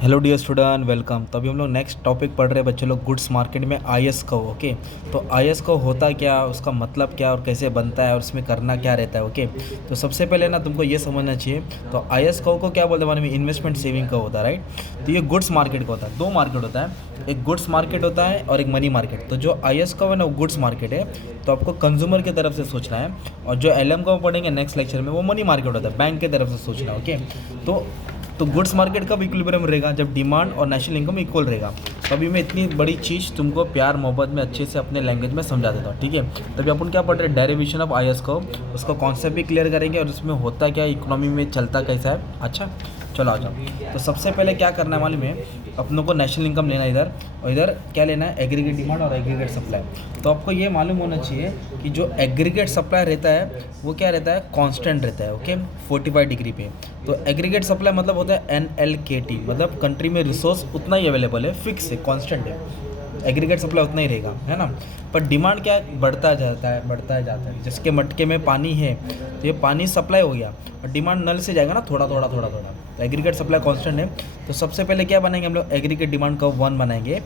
Hello dear student, welcome. तो अभी हम लोग नेक्स्ट टॉपिक पढ़ रहे हैं बच्चे लोग, गुड्स मार्केट में आईएस कर्व। ओके, तो आईएस कर्व होता क्या, उसका मतलब क्या और कैसे बनता है और उसमें करना क्या रहता है। ओके, तो सबसे पहले ना तुमको ये समझना चाहिए। तो आईएस कर्व को क्या बोलते हैं मालूम है? इन्वेस्टमेंट सेविंग कर्व होता है, राइट। तो ये गुड्स मार्केट का होता है। दो मार्केट होता है, एक गुड्स मार्केट होता है और एक मनी मार्केट। तो जो आईएस कर्व है ना, वो गुड्स मार्केट है, तो आपको कंज्यूमर की तरफ से सोचना है। और जो एलएम कर्व पढ़ेंगे नेक्स्ट लेक्चर में, वो मनी मार्केट होता है, बैंक की तरफ से सोचना है। ओके, तो गुड्स मार्केट कब इक्विलिब्रियम रहेगा? जब डिमांड और नेशनल इनकम इक्वल रहेगा। तो अभी मैं इतनी बड़ी चीज़ तुमको प्यार मोहब्बत में अच्छे से अपने लैंग्वेज में समझा देता हूँ, ठीक है। तभी अपन क्या पढ़ रहे हैं? डेरिवेशन ऑफ आईएस को, उसका कॉन्सेप्ट भी क्लियर करेंगे और उसमें होता क्या है, इकोनॉमी में चलता कैसा है। अच्छा, चलो आ जाओ। तो सबसे पहले क्या करना है मालूम है? अपनों को नेशनल इनकम लेना है इधर, और इधर क्या लेना है? एग्रीगेट डिमांड और एग्रीगेट सप्लाई। तो आपको ये मालूम होना चाहिए कि जो एग्रीगेट सप्लाई रहता है वो क्या रहता है? कांस्टेंट रहता है। ओके, 45 डिग्री पे। तो एग्रीगेट सप्लाई मतलब होता है NLKT, मतलब कंट्री में रिसोर्स उतना ही अवेलेबल है, फिक्स है, कांस्टेंट है। एग्रीगेट सप्लाई उतना ही रहेगा, है ना। पर डिमांड क्या है? बढ़ता जाता है, बढ़ता जाता है। जिसके मटके में पानी है तो ये पानी सप्लाई हो गया और डिमांड नल से जाएगा ना, थोड़ा थोड़ा थोड़ा थोड़ा। तो एग्रीगेट सप्लाई कांस्टेंट है। तो सबसे पहले क्या बनाएंगे हम लोग? एग्रीगेट डिमांड कब 1 बनाएंगे।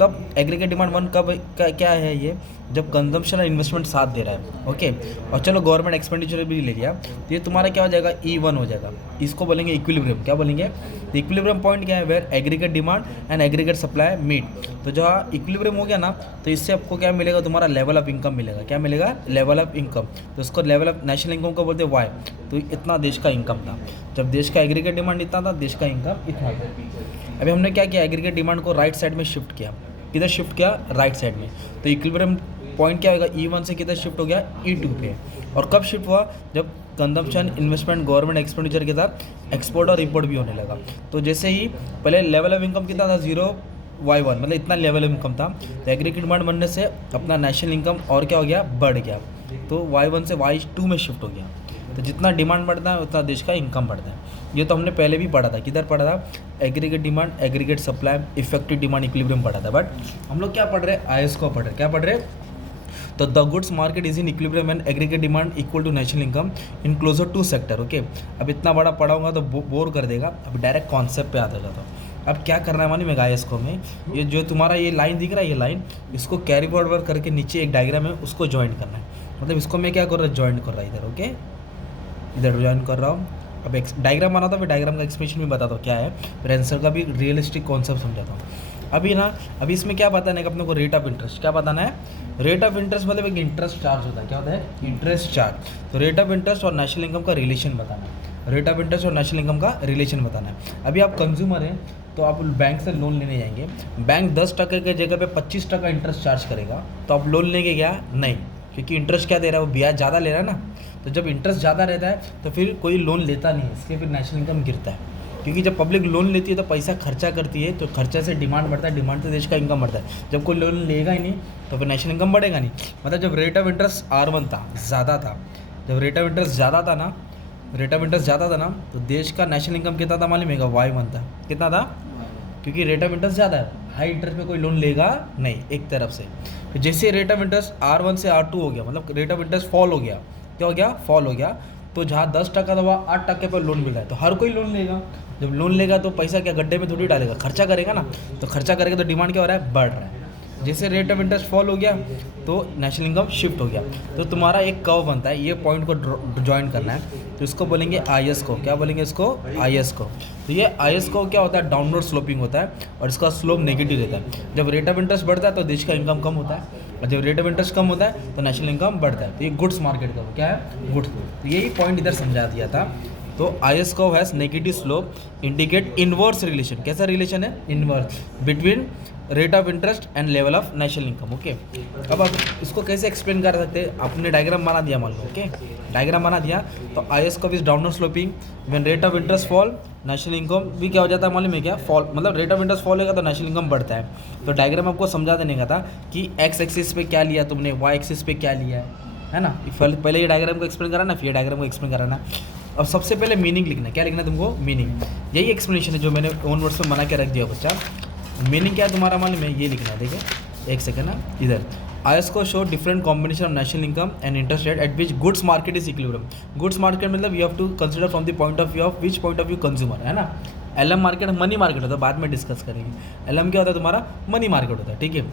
कब एग्रीगेट डिमांड 1 कब क्या है ये? जब कंजम्पशन और इन्वेस्टमेंट साथ दे रहा है। ओके, और चलो गवर्नमेंट एक्सपेंडिचर भी ले लिया, तो ये तुम्हारा क्या हो जाएगा? E1 हो जाएगा। इसको बोलेंगे इक्विलिब्रियम। क्या बोलेंगे? तो इक्विलिब्रियम पॉइंट क्या है? Where aggregate demand and aggregate supply meet. तो जहाँ इक्विलिब्रियम हो गया ना, तो इससे आपको क्या मिलेगा? तुम्हारा लेवल ऑफ इनकम मिलेगा। क्या मिलेगा? Level of income. तो इसको लेवल ऑफ नेशनल इनकम को बोलते हैं वाई। तो इतना देश का इनकम था। जब देश का एग्रीगेट डिमांड इतना था, देश का इनकम इतना था। अभी हमने क्या किया? एग्रीगेट डिमांड को राइट साइड में शिफ्ट किया। किधर शिफ्ट किया? राइट साइड में। तो इक्विलिब्रियम पॉइंट क्या होगा? E1 से किधर शिफ्ट हो गया? E2 पे। और कब शिफ्ट हुआ? जब कंजम्पशन, इन्वेस्टमेंट, गवर्नमेंट एक्सपेंडिचर के साथ एक्सपोर्ट और इंपोर्ट भी होने लगा। तो जैसे ही पहले लेवल ऑफ इनकम कितना था? 0Y1, मतलब इतना लेवल ऑफ इनकम था। तो एग्रीगेट डिमांड बनने से अपना नेशनल इनकम और क्या हो गया? बढ़ गया। तो Y1 से Y2 में शिफ्ट हो गया। तो जितना डिमांड बढ़ता है उतना देश का इनकम बढ़ता है। ये तो हमने पहले भी पढ़ा था। किधर पढ़ा था? Aggregate demand, aggregate supply, effective demand, equilibrium पढ़ा था। बट हम लोग क्या पढ़ रहे हैं? आईएस को पढ़ रहे हैं। क्या पढ़ रहे हैं? तो the goods market is in equilibrium and aggregate demand equal to national income in closure two sector. Okay, अब इतना बड़ा पढ़ाऊंगा तो बोर कर देगा। अब डायरेक्ट कॉन्सेप्ट पे आता जाता हूँ। अब क्या करना है मानी मैं आईएस को में, ये जो तुम्हारा ये लाइन दिख रहा है, ये लाइन, इसको कैरी फॉरवर्ड करके नीचे एक डायग्राम है, उसको ज्वाइन करना है। मतलब इसको मैं क्या कर रहा हूँ? ज्वाइन कर रहा है इधर। ओके, इधर ज्वाइन कर रहा हूँ। अब एक डायग्राम बना था, फिर डायग्राम का एक्सप्लेनेशन भी बताता हूँ क्या है, फिर आंसर का भी रियलिस्टिक कॉन्सेप्ट समझाता हूँ। अभी इसमें क्या बताना है कि अपने को? Rate of interest. क्या बताना है? रेट ऑफ इंटरेस्ट मतलब एक इंटरेस्ट चार्ज होता है। क्या होता है? Interest charge. तो रेट ऑफ इंटरेस्ट और नेशनल इनकम का रिलेशन बताना है। रेट ऑफ इंटरेस्ट और नेशनल इनकम का रिलेशन बताना है। अभी आप कंज्यूमर हैं तो आप बैंक से लोन लेने जाएंगे, बैंक 10% के जगह पे 25% इंटरेस्ट चार्ज करेगा, तो आप लोन लेंगे क्या? नहीं, क्योंकि इंटरेस्ट क्या दे रहा है? वो ब्याज ज़्यादा ले रहा है ना। तो जब इंटरेस्ट ज़्यादा रहता है तो फिर कोई लोन लेता नहीं है, इसके फिर नेशनल इनकम गिरता है। क्योंकि जब पब्लिक लोन लेती है तो पैसा खर्चा करती है, तो खर्चा से डिमांड बढ़ता है, डिमांड से देश का इनकम बढ़ता है। जब कोई लोन लेगा ही नहीं तो फिर नेशनल इनकम बढ़ेगा नहीं। मतलब जब रेट ऑफ इंटरेस्ट R1 था, ज़्यादा था, जब रेट ऑफ इंटरेस्ट ज़्यादा था ना, रेट ऑफ इंटरेस्ट ज़्यादा था ना, तो देश का नेशनल इनकम कितना था मालूम है? Y1 था। कितना था? क्योंकि रेट ऑफ इंटरेस्ट ज़्यादा है, हाई इंटरेस्ट में कोई लोन लेगा नहीं एक तरफ से। फिर जैसे रेट ऑफ इंटरेस्ट R1 से R2 हो गया, मतलब रेट ऑफ इंटरेस्ट फॉल हो गया। क्या हो गया? फॉल हो गया। तो जहाँ 10% था वहाँ 8% पर लोन मिल रहा है, तो हर कोई लोन लेगा। जब लोन लेगा तो पैसा क्या गड्ढे में थोड़ी डालेगा? खर्चा करेगा ना। तो खर्चा करेगा तो डिमांड क्या हो रहा है? बढ़ रहा है। जैसे रेट ऑफ इंटरेस्ट फॉल हो गया तो नेशनल इनकम शिफ्ट हो गया। तो तुम्हारा एक कर्व बनता है, ये पॉइंट को ज्वाइन करना है, तो इसको बोलेंगे आईएस को। क्या बोलेंगे इसको? आईएस को। तो ये आईएस को क्या होता है? डाउनवर्ड स्लोपिंग होता है और इसका स्लोप नेगेटिव रहता है। जब रेट ऑफ इंटरेस्ट बढ़ता है तो देश का इनकम कम होता है, और जब रेट ऑफ इंटरेस्ट कम होता है तो नेशनल इनकम बढ़ता है। तो ये गुड्स मार्केट का क्या है? गुड्स। तो यही पॉइंट इधर समझा दिया था। तो IS curve has negative slope indicate inverse relation. कैसा रिलेशन है? Inverse between rate of interest and level of national income. Okay, अब आप इसको कैसे एक्सप्लेन कर सकते हैं? आपने डायग्राम बना दिया मान लो। ओके, डायग्राम बना दिया तो IS curve is downward sloping, when rate of interest fall national income भी क्या हो जाता है मालूम है क्या? फॉल, मतलब रेट ऑफ इंटरेस्ट फॉल होगा तो नेशनल इनकम बढ़ता है। तो डायग्राम आपको समझा देने का था कि एक्स एक्सिस पे क्या लिया तुमने, वाई एक्सिस पे क्या लिया है ना। पहले ये डायग्राम को एक्सप्लेन करा ना, फिर ये डायग्राम को एक्सप्लेन कराना। अब सबसे पहले मीनिंग लिखना है। क्या लिखना है तुमको? मीनिंग। यही एक्सप्लेनेशन है जो मैंने ओन वर्ड्स में बना के रख दिया बच्चा। मीनिंग क्या है तुम्हारा मालूम है? ये लिखना है। देखिए एक सेकंड ना, इधर आईएस को show different combination of national income and interest rate at which goods market is equilibrium. Goods market मतलब you have to consider from the point of view of which point of view consumer, है ना। LM market money market होता है, बाद में discuss करेंगे। LM क्या होता है तुम्हारा, मनी मार्केट होता है, ठीक है।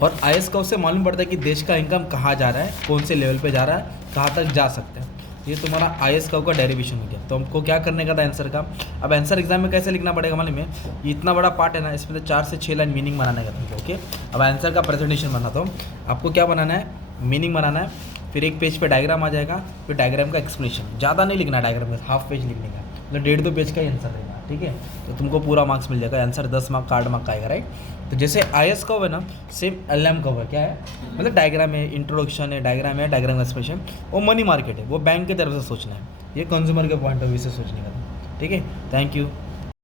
और आईएस का उससे मालूम पड़ता है कि देश का इनकम कहाँ जा रहा है, कौन से लेवल पे जा रहा है, कहाँ तक जा सकते हैं। ये तुम्हारा आईएस का डेरिवेशन हो गया। तो हमको क्या करने का था आंसर का। अब आंसर एग्जाम में कैसे लिखना पड़ेगा मालूम है, ये इतना बड़ा पार्ट है ना, इसमें तो 4 से 6 लाइन मीनिंग बनाने का तुमको, ओके। अब आंसर का प्रेजेंटेशन बनाता हूँ। आपको क्या बनाना है, मीनिंग बनाना है, फिर एक पेज पे डायग्राम आ जाएगा, फिर डायग्राम का एक्सप्लेनेशन। ज़्यादा नहीं लिखना डायग्राम का, हाफ पेज लिखने का, मतलब 1.5-2 पेज का ही आंसर रहेगा, ठीक है। तो तुमको पूरा मार्क्स मिल जाएगा। आंसर 10 मार्क का 8 मार्क का आएगा, राइट। तो जैसे आईएस का हुआ ना, सेम एलएम का हुआ, क्या है मतलब डायग्राम है, इंट्रोडक्शन है, डायग्राम है, डायग्राम का एक्सप्रेशन। वो मनी मार्केट है, वो बैंक की तरफ से सोचना है, ये कंज्यूमर के पॉइंट ऑफ व्यू से सोचने का था, ठीक है। Thank you.